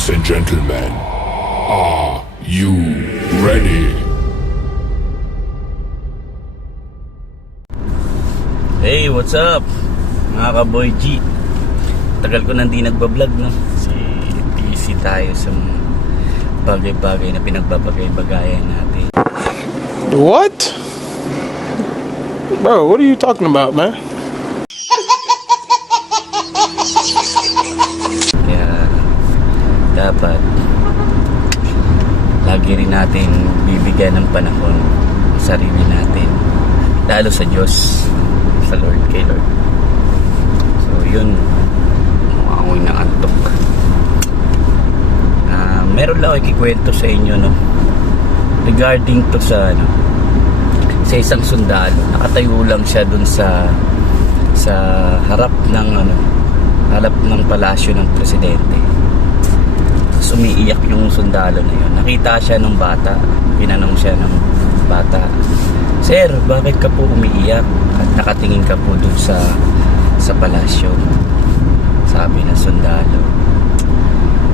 Ladies and gentlemen, are you ready? Hey, what's up? Mga ka-boy G. Tagal ko nang di nagbablog, no? Kasi busy tayo sa mga bagay-bagay na pinagbabagay-bagayan natin. What? Bro, what are you talking about, man? Kaya dapat lagi rin natin bibigyan ng panahon sa sarili natin, lalo sa Diyos, sa Lord, kay Lord. So yun, ako'y naantok. Meron lang ako ikikwento sa inyo, no, regarding to sa sa isang sundalo. Nakatayo lang siya dun sa harap ng palasyo ng presidente. Tapos umiiyak yung sundalo na yun. Nakita siya ng bata, pinanong siya ng bata, "Sir, bakit ka po umiiyak at nakatingin ka po dun sa palasyo?" Sabi ng sundalo,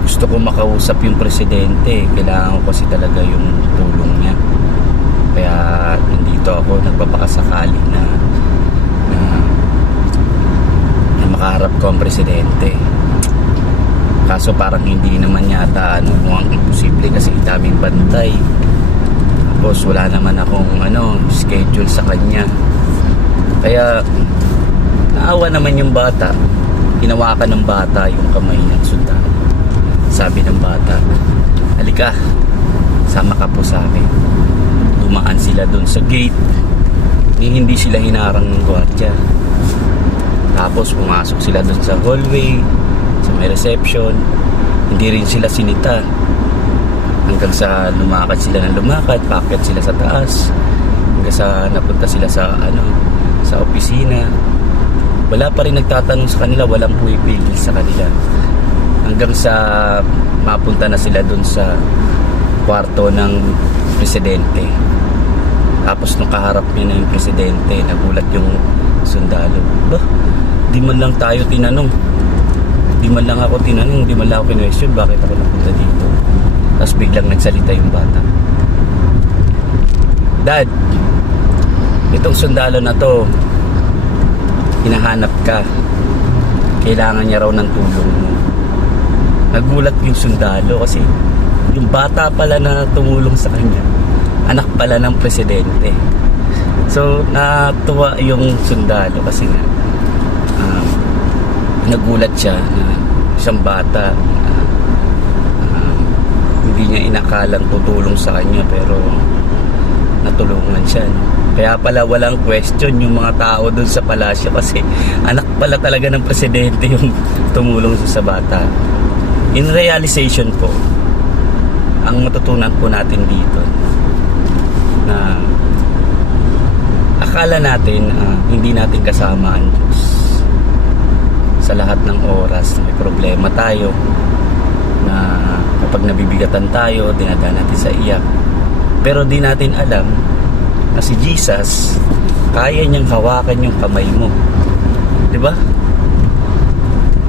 "Gusto ko makausap yung presidente, kailangan ko kasi talaga yung tulong niya. Kaya nandito ako, nagpapakasakali na makaharap ko ang presidente. Kaso parang hindi naman yata mukhang imposible kasi daming bantay. Tapos wala naman akong schedule sa kanya. Kaya naawa naman yung bata. Hinawakan ng bata yung kamay ng sundalo. Sabi ng bata, "Halika, sama ka po sa akin." Dumaan sila dun sa gate. Hindi sila hinarang ng gwardiya. Tapos pumasok sila dun sa hallway, sa may reception. Hindi rin sila sinita. Hanggang sa lumakad sila ng lumakad, paakyat sila sa taas. Hanggang sa napunta sila sa opisina. Wala pa rin nagtatanong sa kanila, walang pumipigil sa kanila. Hanggang sa mapunta na sila dun sa kwarto ng presidente. Tapos nung kaharap niya na yung presidente, nagulat yung sundalo. "Bah, di man lang tayo tinanong. Di man lang ako tinanong, di man lang ako kinwestiyon, bakit ako napunta dito?" Tapos biglang nagsalita yung bata, "Dad, itong sundalo na to, hinahanap ka. Kailangan niya raw ng tulong mo." Nagulat yung sundalo kasi yung bata pala na tumulong sa kanya, anak pala ng presidente. So natuwa yung sundalo kasi nga nagulat siya na isang bata hindi niya inakalang tutulong sa kanya, pero natulungan siya, no? Kaya pala walang question yung mga tao dun sa palasyo kasi anak pala talaga ng presidente yung tumulong sa bata. In realization po, ang matutunan po natin dito na akala natin hindi natin kasama ang Diyos sa lahat ng oras na may problema tayo, na kapag nabibigatan tayo, dinadaan natin sa iyak. Pero di natin alam na si Jesus, kaya niyang hawakan yung kamay mo. Diba?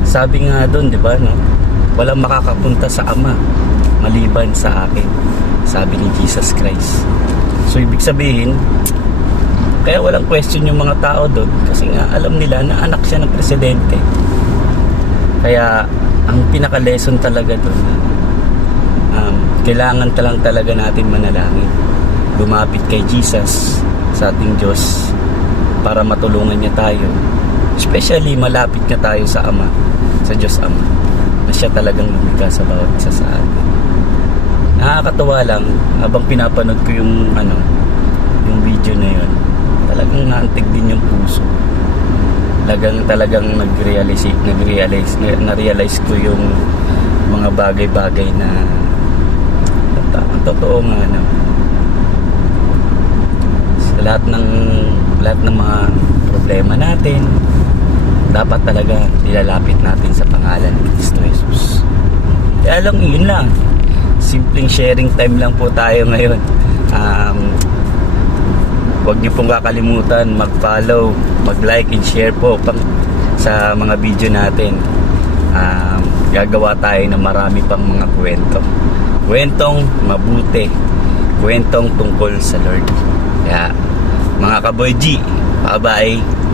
Sabi nga doon, diba, no? Walang makakapunta sa Ama maliban sa akin, sabi ni Jesus Christ. So ibig sabihin, kaya walang question yung mga tao doon kasi nga alam nila na anak siya ng presidente. Kaya ang pinaka-lesson talaga doon, kailangan talaga natin manalangin, lumapit kay Jesus, sa ating Diyos, para matulungan niya tayo. Especially malapit na tayo sa Ama, sa Diyos Ama, na siya talagang lumikha sa bawat isa sa atin. Nakakatawa lang habang pinapanood ko yung video na yun, talagang naantig din yung puso. Talagang na-realize ko yung mga bagay-bagay na ang totoo nga sa lahat ng mga problema natin, dapat talaga nilalapit natin sa pangalan ni Kristo Jesus. Kaya lang, yun lang, simpleng sharing time lang po tayo ngayon. Huwag niyo pong kakalimutan mag-follow, mag-like and share po sa mga video natin. Gagawa tayo ng marami pang mga kwento. Kwentong mabuti. Kwentong tungkol sa Lord. Kaya, mga Kaboy G, bye-bye.